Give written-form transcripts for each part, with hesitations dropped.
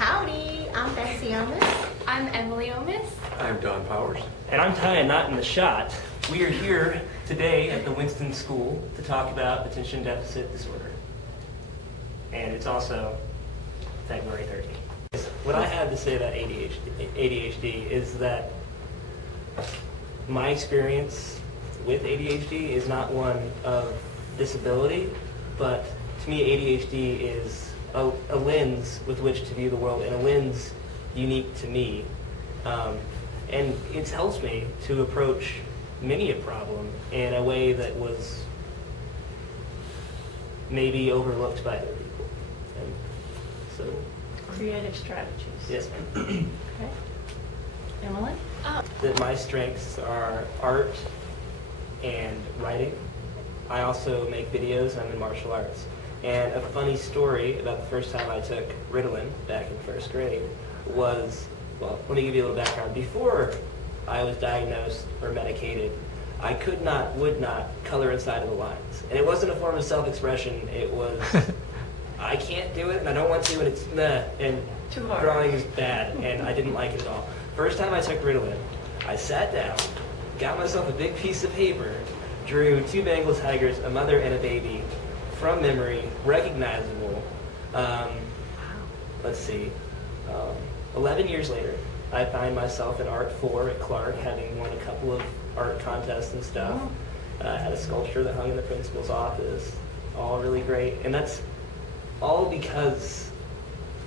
Howdy, I'm Betsy Omis. I'm Emily Omis. I'm Don Powers. And I'm Ty, not in the shot. We are here today at the Winston School to talk about attention deficit disorder. And it's also February 13th. What I have to say about ADHD is that my experience with ADHD is not one of disability, but to me ADHD is a lens with which to view the world, and a lens unique to me. And it helps me to approach many a problem in a way that was maybe overlooked by other people. And so, Creative strategies. yes, ma'am. Okay. Emily? That my strengths are art and writing. I also make videos. I'm in martial arts. And a funny story about the first time I took Ritalin back in first grade was, well, let me give you a little background. Before I was diagnosed or medicated, I would not color inside of the lines. And it wasn't a form of self-expression. It was, I can't do it and I don't want to, and it's meh, and Too hard. Drawing is bad, and I didn't like it at all. First time I took Ritalin, I sat down, got myself a big piece of paper, drew two Bengal tigers, a mother and a baby, from memory, recognizable. Let's see, 11 years later, I find myself in Art 4 at Clark, having won a couple of art contests and stuff. I had a sculpture that hung in the principal's office, all really great. And that's all because,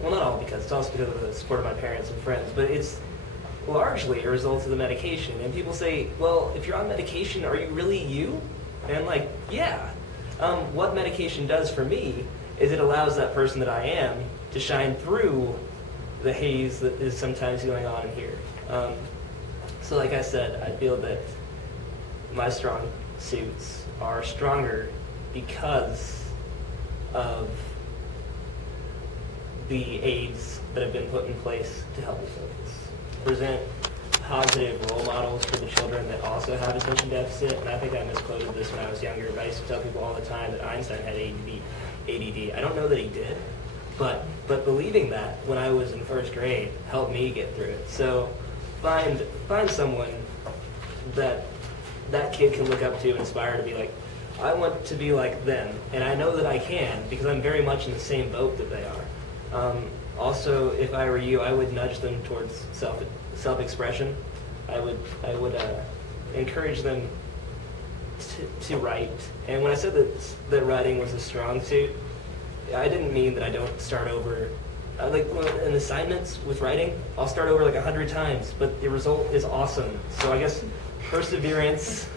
well, not all because, it's also because of the support of my parents and friends, but it's largely a result of the medication. And people say, well, if you're on medication, are you really you? And I'm like, yeah. What medication does for me is it allows that person that I am to shine through the haze that is sometimes going on in here. So like I said, I feel that my strong suits are stronger because of the aids that have been put in place to help me focus. Present positive role models for the children that also have attention deficit, and I think I misquoted this when I was younger, but I used to tell people all the time that Einstein had ADD. I don't know that he did, but believing that when I was in first grade helped me get through it. So find someone that kid can look up to and aspire to be like, I want to be like them, and I know that I can because I'm very much in the same boat that they are. Also, if I were you, I would nudge them towards self-expression. I would encourage them to write. And when I said that writing was a strong suit, I didn't mean that I don't start over. In assignments with writing, I'll start over like 100 times, but the result is awesome. So I guess perseverance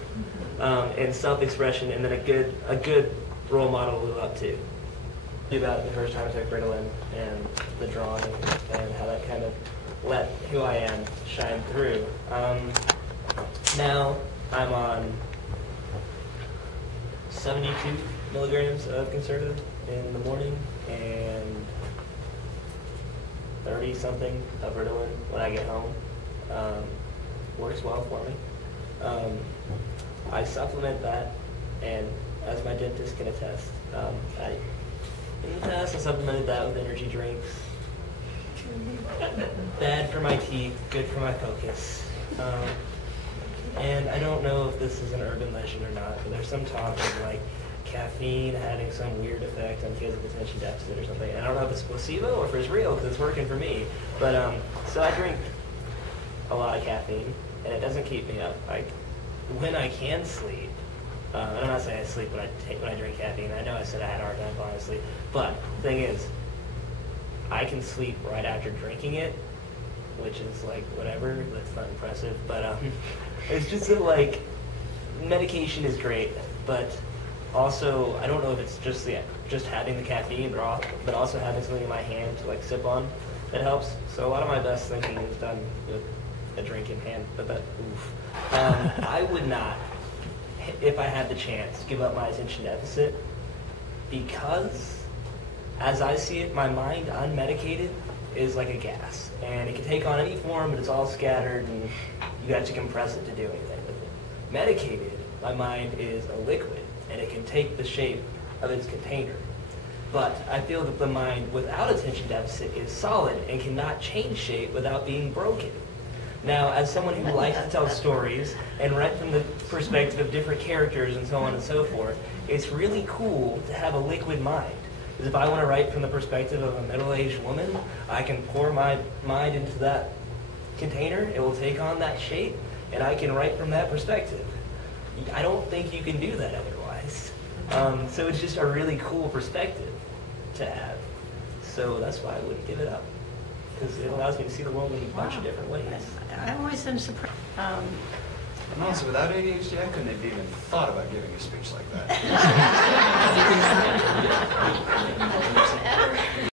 and self-expression, and then a good role model to live up to. About the first time I took Ritalin and the drawing and how that kind of let who I am shine through. Now I'm on 72 milligrams of Concerta in the morning and 30-something of Ritalin when I get home. Works well for me. I supplement that, and as my dentist can attest, in the past I supplemented that with energy drinks. Bad for my teeth, good for my focus. And I don't know if this is an urban legend or not, but there's some talk of like caffeine having some weird effect on kids with attention deficit or something. And I don't know if it's placebo or if it's real, because it's working for me. But so I drink a lot of caffeine, and it doesn't keep me up. Like when I can sleep, I'm not saying I sleep when I drink caffeine. I know I said I had a hard time falling asleep, but the thing is, I can sleep right after drinking it, which is like whatever. That's not impressive, but it's just that like medication is great, but also I don't know if it's just having the caffeine, but also having something in my hand to like sip on that helps. So a lot of my best thinking is done with a drink in hand. But that oof, I would not, if I had the chance, give up my attention deficit, because as I see it, my mind unmedicated is like a gas, and it can take on any form, but it's all scattered, and you got to compress it to do anything with it. Medicated, my mind is a liquid, and it can take the shape of its container. But I feel that the mind without attention deficit is solid and cannot change shape without being broken. Now, as someone who likes to tell stories and write from the perspective of different characters and so on and so forth, it's really cool to have a liquid mind. Because if I want to write from the perspective of a middle-aged woman, I can pour my mind into that container, it will take on that shape, and I can write from that perspective. I don't think you can do that otherwise. So it's just a really cool perspective to have. So that's why I wouldn't give it up, because it allows me to see the world in a bunch of different ways. I've always been surprised. And also, without ADHD, I couldn't have even thought about giving a speech like that.